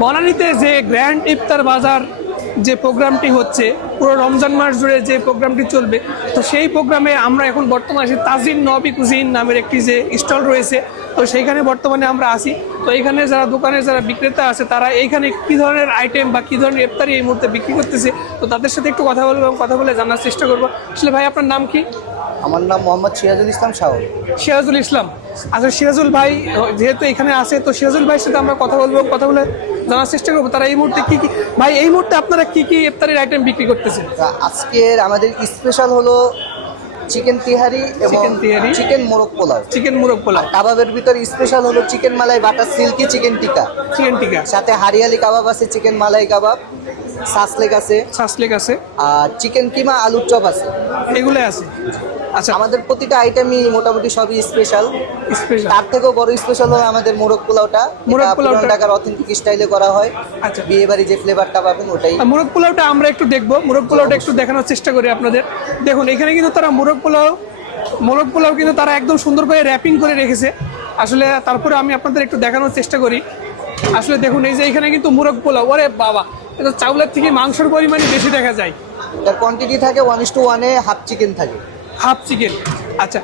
বনানীতে যে গ্র্যান্ড ইফতার বাজার যে প্রোগ্রামটি হচ্ছে পুরো রমজান মাস জুড়ে যে প্রোগ্রামটি চলবে, তো সেই প্রোগ্রামে আমরা এখন বর্তমানে আছি তাজিন নবী কুজিন নামের একটি যে স্টল রয়েছে, তো সেইখানে বর্তমানে আমরা আসি। তো এইখানে যারা দোকানের যারা বিক্রেতা আছে তারা এইখানে কী ধরনের আইটেম বা কী ধরনের ইফতারি এই মুহূর্তে বিক্রি করতেছে, তো তাদের সাথে একটু কথা বলবো এবং কথা বলে জানার চেষ্টা করবো। আসলে ভাই আপনার নাম কি? আমার নাম মোহাম্মদ সিরাজুল ইসলাম শাওন। সিরাজুল ইসলাম। আচ্ছা সিরাজুল ভাই যেহেতু এখানে আসে, তো সিরাজুল ভাইয়ের সাথে আমরা কথা বলবো, কথা বলে জানার চেষ্টা করবো তারা এই মুহূর্তে কী কী, ভাই এই মুহূর্তে আপনারা কী কী ইফতারির আইটেম বিক্রি করতেছেন? আজকের আমাদের স্পেশাল হলো চিকেন তিহারি এবং চিকেন মোরগ পোলাও। চিকেন মোরগ পোলাও। কাবাবের ভিতরে স্পেশাল হলো চিকেন মালাই বাটার সিল্কি চিকেন টিকা। চিকেন টিকা সাথে হারিয়ালি কাবাব আছে, চিকেন মালাই কাবাব, সাসলেক আছে, আর চিকেন কিমা আলুর চপ আছে, এগুলো আছে। আচ্ছা আমাদের প্রতিটা আইটেমই মোটামুটি সবই স্পেশাল। তার থেকেও বড় স্পেশাল হলো আমাদের মোরগ পোলাওটা। পুরান ঢাকার অথেন্টিক স্টাইলে করা হয়। আচ্ছা বিয়ে বাড়ি যে ফ্লেভারটা পাবেন ওটাই। মোরগ পোলাওটা আমরা একটু দেখবো, মোরগ পোলাওটা একটু দেখানোর চেষ্টা করি আপনাদের। দেখুন এখানে কিন্তু তারা মোরগ পোলাও কিন্তু তারা একদম সুন্দর করে র্যাপিং করে রেখেছে। আসলে তারপরে আমি আপনাদের একটু দেখানোর চেষ্টা করি। আসলে দেখুন এই যে এখানে কিন্তু মোরগ পোলাও, ওরে বাবা, এটা চাউলের থেকে মাংসের পরিমাণই বেশি দেখা যায়। তার কোয়ান্টিটি থাকে 1:1, হাফ চিকেন থাকে। Half chicken. আচ্ছা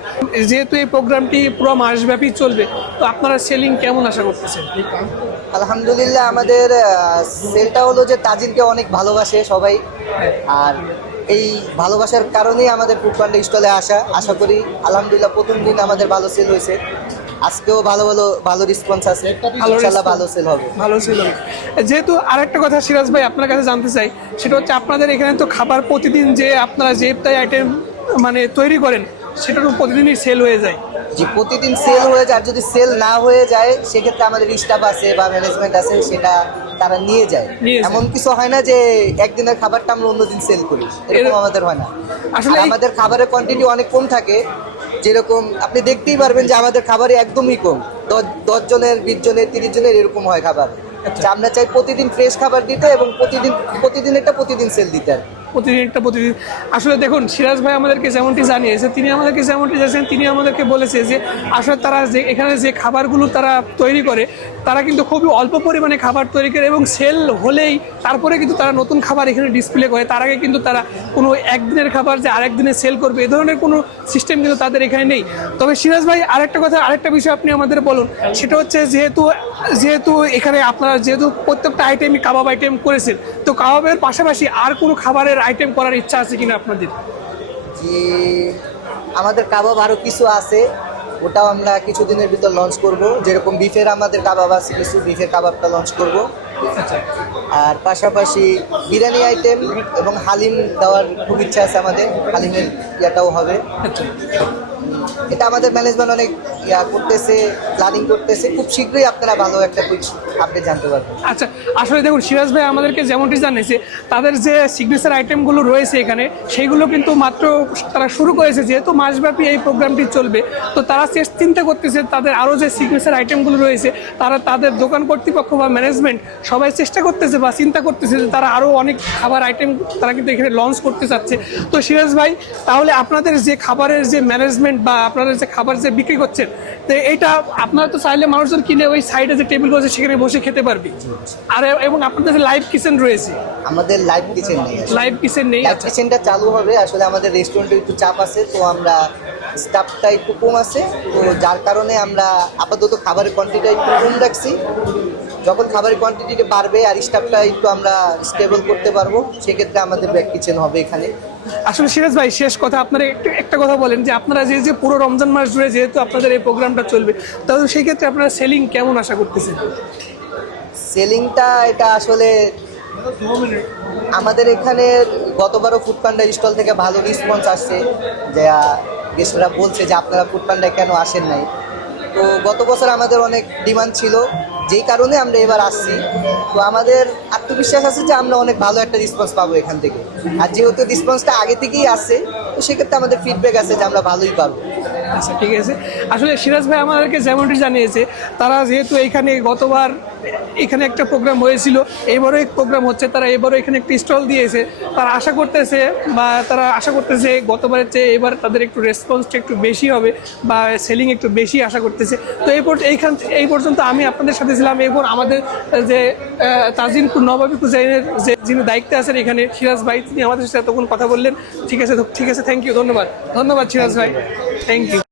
যেহেতু এই প্রোগ্রামটি পুরো মাসব্যাপী চলবে, তো আপনারা সেলিং কেমন আশা করতেছেন? আলহামদুলিল্লাহ আমাদের সেলটা হলো যে তাজিনকে অনেক ভালোবাসে সবাই, আর এই ভালোবাসার কারণেই আমাদের ফুড পান্ডা স্টলে আশা করি আলহামদুলিল্লাহ প্রথম দিন আমাদের ভালো সেল হয়েছে, আজকেও ভালো রেসপন্স আছে, ইনশাআল্লাহ ভালো সেল হবে। যেহেতু আরেকটা কথা সিরাজ ভাই আপনার কাছে জানতে চাই, সেটা হচ্ছে আপনাদের এখানে তো খাবার প্রতিদিন যে আপনারা যে ইফতারি আইটেম মানে তৈরি করেন সেটা তো প্রতিদিনই সেল হয়ে যায়। যে প্রতিদিন সেল হয়ে যায়, আর যদি সেল না হয়ে যায় সেক্ষেত্রে আমাদের স্টাফ আছে বা ম্যানেজমেন্ট আছে, সেটা তারা নিয়ে যায়। এমন কিছু হয় না যে একদিনের খাবারটা আমরা অন্যদিন সেল করি, এরকম আমাদের হয় না। আসলে আমাদের খাবারের কোয়ান্টিটি অনেক কম থাকে, যেরকম আপনি দেখতেই পারবেন যে আমাদের খাবারে একদমই কম, 10 জনের 20 জনের 30 জনের এরকম হয় খাবার। আমরা চাই প্রতিদিন ফ্রেশ খাবার দিতে এবং প্রতিদিন সেল দিতে। প্রতিদিন আসলে দেখুন সিরাজ ভাই আমাদেরকে যেমনটি জানিয়েছে, তিনি আমাদেরকে বলেছে যে আসলে তারা যে এখানে যে খাবারগুলো তারা তৈরি করে, তারা কিন্তু খুবই অল্প পরিমাণে খাবার তৈরি করে এবং সেল হলেই তারপরে কিন্তু তারা নতুন খাবার এখানে ডিসপ্লে করে। তার আগে কিন্তু তারা কোনো একদিনের খাবার যে আরেক দিনে সেল করবে এ ধরনের কোনো সিস্টেম কিন্তু তাদের এখানে নেই। তবে সিরাজ ভাই আরেকটা বিষয় আপনি আমাদের বলুন, সেটা হচ্ছে যেহেতু এখানে আপনারা যেহেতু প্রত্যেকটা আইটেমই কাবাব আইটেম করেছেন, তো কাবাবের পাশাপাশি আর কোনো খাবারের আইটেম করার ইচ্ছা আছে কিনা আপনাদের? যে আমাদের কাবাব আরও কিছু আছে, ওটাও আমরা কিছুদিনের ভিতর লঞ্চ করব। যেরকম বিফের আমাদের কাবাব আছে, কিছু বিফের কাবাবটা লঞ্চ করব। আর পাশাপাশি বিরিয়ানি আইটেম এবং হালিম দেওয়ার খুব ইচ্ছা আছে আমাদের, হালিমের ইয়াটাও হবে। এটা আমাদের ম্যানেজমেন্ট অনেক করতেছে, প্ল্যানিং করতেছে, খুব শীঘ্রই আপনারা ভালো একটা আপডেট জানতে পারবেন। আচ্ছা আসলে দেখুন সিরাজ ভাই আমাদেরকে যেমনটি জানিয়েছে, তাদের যে সিগনেচার আইটেমগুলো রয়েছে এখানে, সেইগুলো কিন্তু মাত্র তারা শুরু করেছে। যেহেতু মাসব্যাপী এই প্রোগ্রামটি চলবে, তো তারা চিন্তা করতেছে তাদের আরও যে সিগনেচার আইটেমগুলো রয়েছে, তারা তাদের দোকান কর্তৃপক্ষ বা ম্যানেজমেন্ট সবাই চেষ্টা করতেছে বা চিন্তা করতেছে যে তারা আরও অনেক খাবার আইটেম তারা কিন্তু এখানে লঞ্চ করতে চাচ্ছে। তো সিরাজ ভাই তাহলে আপনাদের যে খাবারের যে ম্যানেজমেন্ট বা আপনারা যে খাবার যে বিক্রি করছেন, তো এইটা আপনারা তো চাইলে মানুষজন কিনে ওই সাইডে যে টেবিল রয়েছে সেখানে বসে খেতে পারবে, আর এবং আপনাদের যে লাইভ কিচেন রয়েছে? আমাদের লাইভ কিচেন নেই। কিচেনটা চালু হবে। আসলে আমাদের রেস্টুরেন্টে একটু চাপ আছে, তো আমরা স্টাফটা একটু কম আছে, তো যার কারণে আমরা আপাতত খাবারের কোয়ান্টিটিটা একটু কম রাখছি। যখন খাবারের কোয়ান্টিটিটা বাড়বে আর স্টাফটা একটু আমরা স্টেবল করতে পারবো, সেক্ষেত্রে আমাদের ব্যাক কিচেন হবে এখানে। আসলে সিরাজ ভাই শেষ কথা, আপনারা একটা কথা বলেন যে আপনারা যে পুরো রমজান মাস জুড়ে যেহেতু আপনাদের এই প্রোগ্রামটা চলবে, তাহলে সেই ক্ষেত্রে আপনারা সেলিং কেমন আশা করতেছেন? সেলিংটা এটা আসলে আমাদের এখানে গতবারও ফুড পান্ডা স্টল থেকে ভালো রেসপন্স আসছে, যে গেস্টরা বলছে যে আপনারা ফুড পান্ডায় কেন আসেন নাই। তো গত বছর আমাদের অনেক ডিমান্ড ছিল, যেই কারণে আমরা এবার আসছি। তো আমাদের আত্মবিশ্বাস আছে যে আমরা অনেক ভালো একটা রেসপন্স পাবো এখান থেকে, আর যেহেতু রেসপন্সটা আগে থেকেই আসছে, তো সেক্ষেত্রে আমাদের ফিডব্যাক আছে যে আমরা ভালোই পাবো। আচ্ছা ঠিক আছে। আসলে সিরাজ ভাই আমাদেরকে যেমনটি জানিয়েছে, তারা যেহেতু এখানে গতবার এখানে একটা প্রোগ্রাম হয়েছিল, এবারও এক প্রোগ্রাম হচ্ছে, তারা এবারও এখানে একটা স্টল দিয়েছে। তারা আশা করতেছে গতবারের চেয়ে এবার তাদের একটু রেসপন্সটা একটু বেশি হবে বা সেলিং একটু বেশি আশা করতেছে। তো এই পর্যন্ত আমি আপনাদের সাথে ছিলাম। এরপর আমাদের যে তাজিনপুর নবাবী কুজাইনের যে যিনি দায়িত্বে আছেন এখানে, সিরাজ ভাই, তিনি আমাদের সাথে তখন কথা বললেন। ঠিক আছে, থ্যাংক ইউ, ধন্যবাদ সিরাজ ভাই, থ্যাংক ইউ।